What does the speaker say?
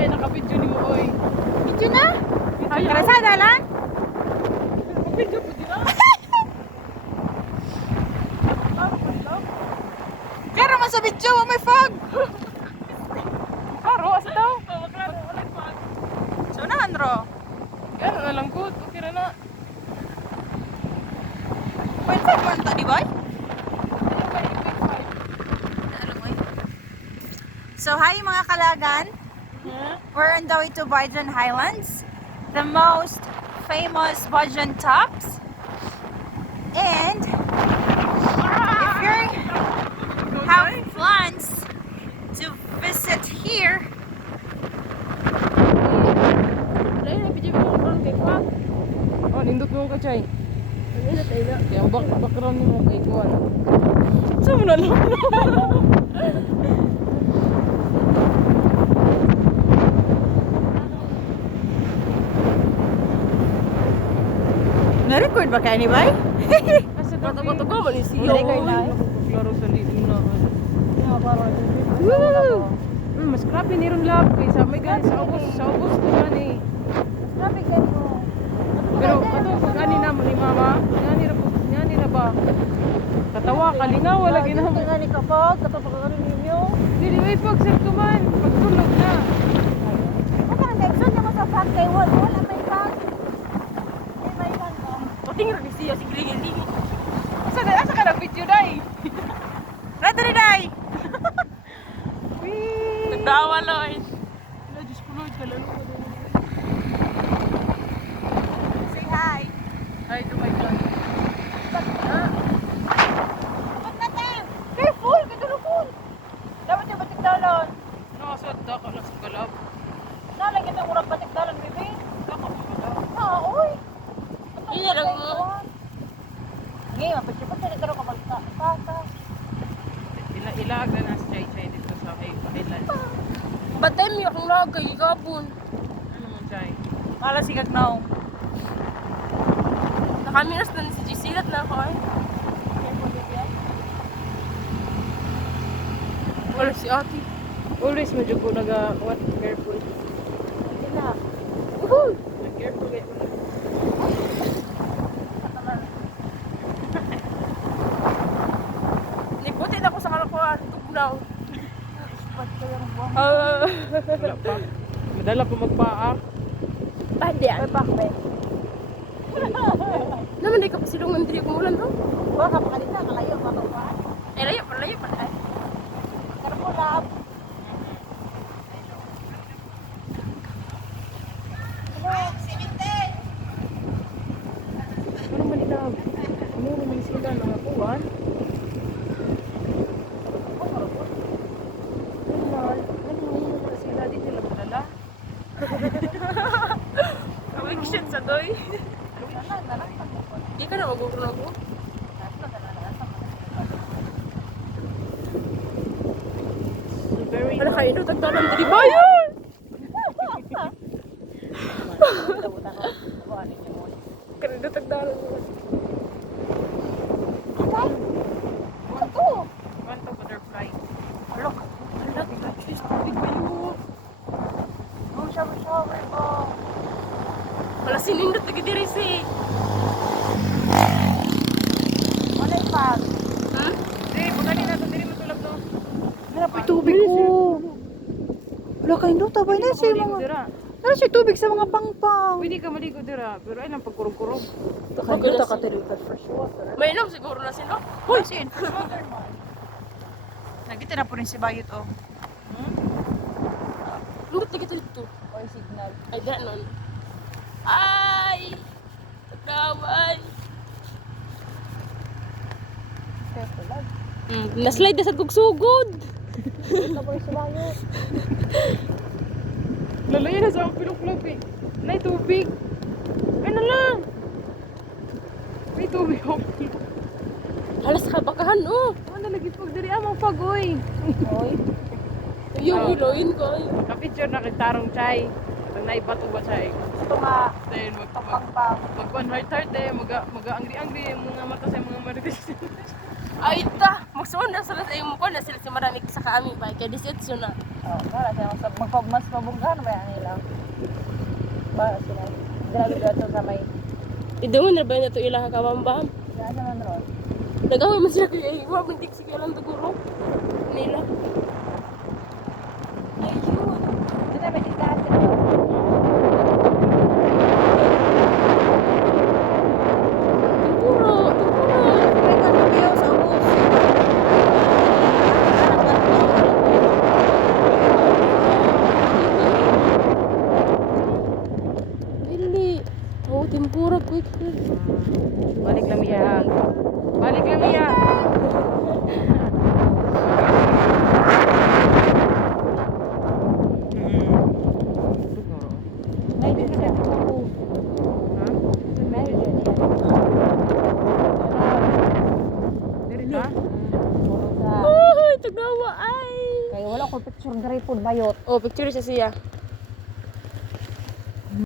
Ay, nakabidyo ni mo, oy. Video na? Karasada lang? Nakabidyo po din ah. Kaya naman sa video mo may fog. Aro, asa daw? Ulit pa. So nahan ro. Yan, na lang good. Okay na na. Point 5 man to, di ba? So hi mga kalagan. We're on the way to Bajan Highlands, the most famous Bajan tops. And if you have plans to visit here, Dahil na pidyo mo ang kay Kwak. Oh, nindot mo ka, Chay. Ano na tayo na? Kaya ang background mo kay Kwak. Saan mo na lang? na-record ba kayo ni Bay? Kasi bato-bato ko, manisiyo. Record na. Klaro sa liit mo na. Woo! Mas grabe ni ron lab. Sa may gani sa August ko gani. Grabe kayo mo. Pero ato pag ani na mo ni mama, yani na ba? Katawa kalingaw wala ginamo. Nga ni kapag, kapag ninyo. Dili way pag man, pagtulog na. Baka ang episode naman sa fact kay wala may fact. May lang no? Pating ra ni siya sige gili. Asa ka na video dai? Ready na day! Nagdawa loy. Wala Diyos ko Lord, kalalo ko din. Say hi! Hi to my God. Huwag natin! Careful! Kadulukon! Dapat yung batikdalan. Nakasad da ka na sa galab. Nalang kita murag batikdalan, baby. Daka pa ka da. Uy! Iya lang mo. Ngayon, mapagsipan sa nito ka magtata. Ilag na nasa chay dito sa Highland. Batay mo akong lagay, gabon. Ano mo chay? Mala si Gagnaw. Nakamiras na ni si Gisilat na ako eh. Wala si ate. Always medyo ko what careful. Sila. Woohoo! Careful kayo. Niputi na ako sa kalakuan. Tugnaw. Ba't kayo ang buwang? Wala pa. Madala pa magpaa. Pahdi May bakbe. Naman di ka pasilungan diri kung ulan to. Baka pakalita, kalayo, makaupan. Eh, layo pa eh. Karpulab. Ano man ilag? Ano naman sila nakakuan? Ano sila dito lang madala? Awig shit sa doy. Di ka na mag-ugro ako. So very Wala kayo ito, tagdalan diri ba yun? Kanina tagdalan mo. want to butterfly. Look. She's big ba yun? Oh, shower ko. Wala sinindot lagi diri si. Wala yung pag. Hmm? Hindi, pag kanina ito, hindi matulog no. Harap yung tubig ko. Wala kayo no, tabay na siya Maligo mga... dira. Ano siya tubig sa mga pangpang? Pwede ka maligo dira, pero ay lang pagkurog-kurog. Takanda ka tirikat for sure. May inom siguro na sino. Hoy, sin. Nagita na po rin si Bayot oh. Lundot lagi ito dito. Or signal. Ay, ganon. Ay! Tagdawan. Careful lang. Naslide na sa kugsugod. Ito po si Bayot. Lalayan na sa akong pilok-pilok eh. Nay, tubig. Ay na lang. May tubig ako. Halas ka bakahan, oh. Ano lagi pag diri amang pagoy. Hoy. Yung iloyin ko. Kapicture na kitarong chay. Ito na ibato ba chay? Ito nga, Then pangpang. mag one heart eh. Mag-angry-angry yung mga mata sa mga marites. Ay, ta. Magsuon na sila sa iyong mukha na sila si marami sa kami pa. Kaya 18 na. Oh, para sila mas mabunggahan ba yan nila? Para sila. Grabe dito sa may Idungan na ba na ito ilang kamambam? Saan naman ron? Nagawa man sila kaya iwa, mantik sige lang tuguro. Nila. Ayun. Ito na may tindahan sila. Tuguro, tuguro. May kanubiyo sa ubos. Dili. Oh, tempura quick. Balik lang yan. Balik lang yan. May dinidyan ako. May dinidyan. Diri na. Puro sa... Ay, tagnawa ay. Kaya wala ko picture diri po bayot. Oh, picture siya siya.